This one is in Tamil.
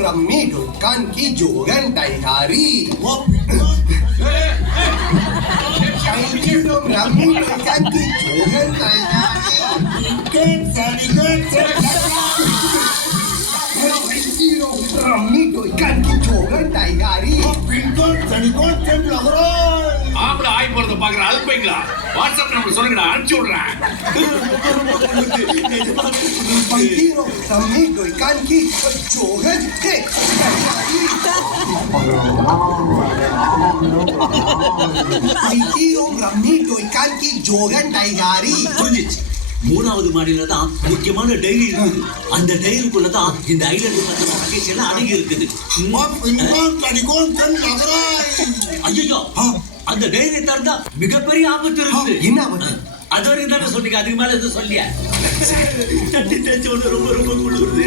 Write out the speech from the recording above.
Ramido Kanki Jogan Daigari. Kaitirom Ramido Kanki Jogan Daigari. Kaitirom Ramido Kanki Jogan Daigari. ஆம்பளை ஆய் போறத பாக்குற அல்பைங்களா வாட்ஸ்அப் நம்பர் சொல்லுங்கடா அனுப்பிச்சு விடுறேன். Kaitirom Ramido Kanki Jogan Daigari. Kaitirom Ramido Kanki Jogan Daigari. புரிஞ்சிச்சு. மூணாவது மாடியில தான் முக்கியமான டைரி இருக்குது. அந்த டைரிக்குள்ள தான் இந்த ஐலண்ட் பத்தின பேக்கேஜ் எல்லாம் அடங்கி இருக்குது. ஐயோ, அந்த டைரி திறந்தா மிகப்பெரிய ஆபத்து இருக்குது. என்ன ஆபத்து? அது வரைக்கும் தானே சொன்னீங்க, அதுக்கு மேல எதுவும் சொல்லியா? தட்டி தேய்ச்சி ஒண்ணு ரொம்ப ரொம்ப குளிருது.